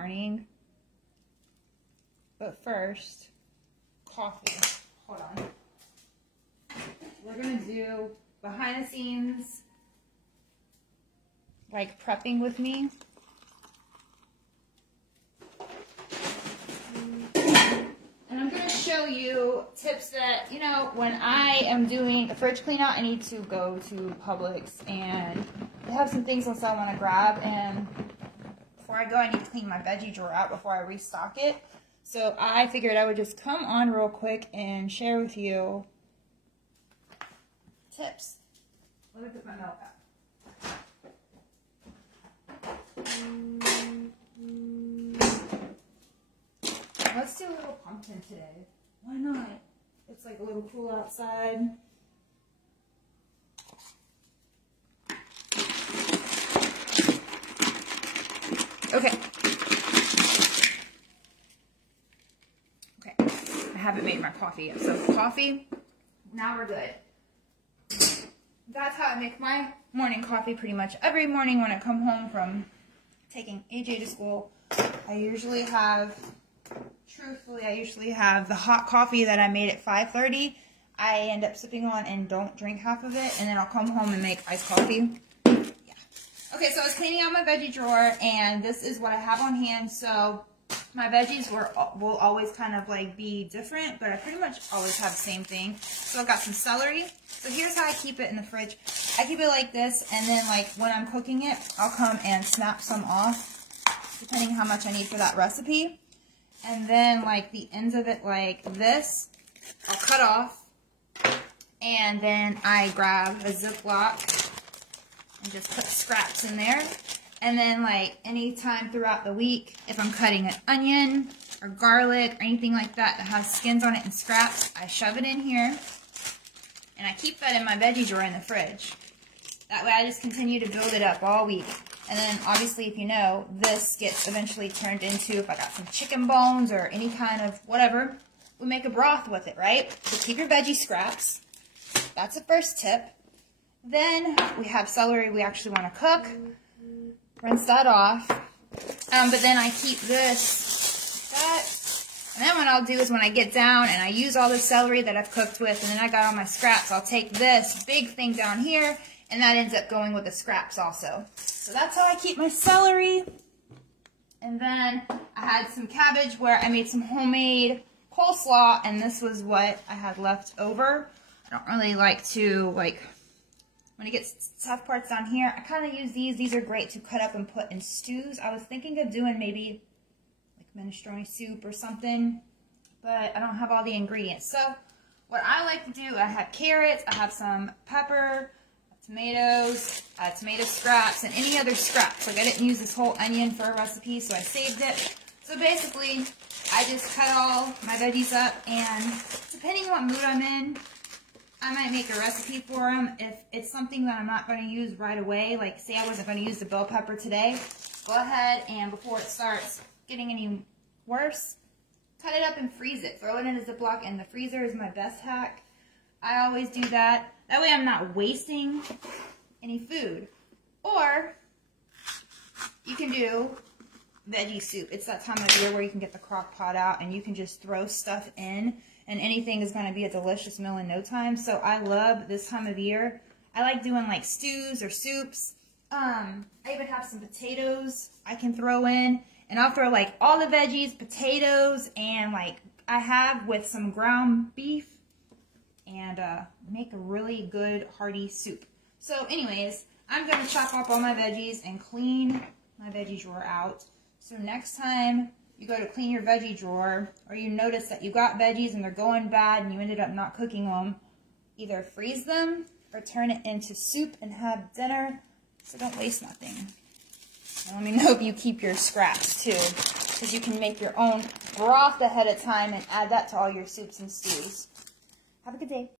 morning. But first, coffee. Hold on. We're going to do behind the scenes, like prepping with me. And I'm going to show you tips that, you know, when I am doing a fridge clean out, I need to go to Publix and they have some things else I want to grab. And before I go, I need to clean my veggie drawer out before I restock it. So I figured I would just come on real quick and share with you tips. Let me put my milk up. Let's do a little pumpkin today. Why not? It's like a little cool outside. Okay. Okay. I haven't made my coffee yet. So coffee, now we're good. That's how I make my morning coffee pretty much every morning when I come home from taking AJ to school. I usually have the hot coffee that I made at 5:30. I end up sipping on and don't drink half of it, and then I'll come home and make iced coffee. Yeah. Okay, so I was cleaning out my veggie drawer, and this is what I have on hand. So my veggies will always kind of like be different, but I pretty much always have the same thing. So I've got some celery. So here's how I keep it in the fridge. I keep it like this, and then like when I'm cooking it, I'll come and snap some off, depending how much I need for that recipe. And then like the ends of it like this, I'll cut off. And then I grab a Ziploc and just put scraps in there. And then like anytime throughout the week, if I'm cutting an onion or garlic or anything like that that has skins on it and scraps, I shove it in here. And I keep that in my veggie drawer in the fridge. That way I just continue to build it up all week. And then obviously, if you know, this gets eventually turned into, if I got some chicken bones or any kind of whatever, we make a broth with it, right? So keep your veggie scraps. That's the first tip. Then we have celery we actually want to cook. Rinse that off. But then I keep this like that. And then what I'll do is when I get down and I use all the celery that I've cooked with, and then I got all my scraps, I'll take this big thing down here, and that ends up going with the scraps also. So that's how I keep my celery. And then I had some cabbage where I made some homemade coleslaw, and this was what I had left over. I don't really like to, like, when it gets tough parts down here, I kind of use these. These are great to cut up and put in stews. I was thinking of doing maybe like minestrone soup or something, but I don't have all the ingredients. So what I like to do, I have carrots, I have some pepper, tomatoes, tomato scraps, and any other scraps. Like I didn't use this whole onion for a recipe, so I saved it. So basically, I just cut all my veggies up, and depending on what mood I'm in, I might make a recipe for them. If it's something that I'm not going to use right away, like say I wasn't going to use the bell pepper today, go ahead and before it starts getting any worse, cut it up and freeze it. Throw it in a Ziploc, and the freezer is my best hack. I always do that. That way I'm not wasting any food. Or you can do veggie soup. It's that time of year where you can get the crock pot out and you can just throw stuff in, and anything is going to be a delicious meal in no time. So I love this time of year. I like doing like stews or soups. I even have some potatoes I can throw in, and I'll throw like all the veggies, potatoes, and like I have with some ground beef, and make a really good hearty soup. So anyways, I'm going to chop up all my veggies and clean my veggie drawer out. So next time you go to clean your veggie drawer, or you notice that you got veggies and they're going bad and you ended up not cooking them, either freeze them or turn it into soup and have dinner, so don't waste nothing. And let me know if you keep your scraps too, because you can make your own broth ahead of time and add that to all your soups and stews. Have a good day.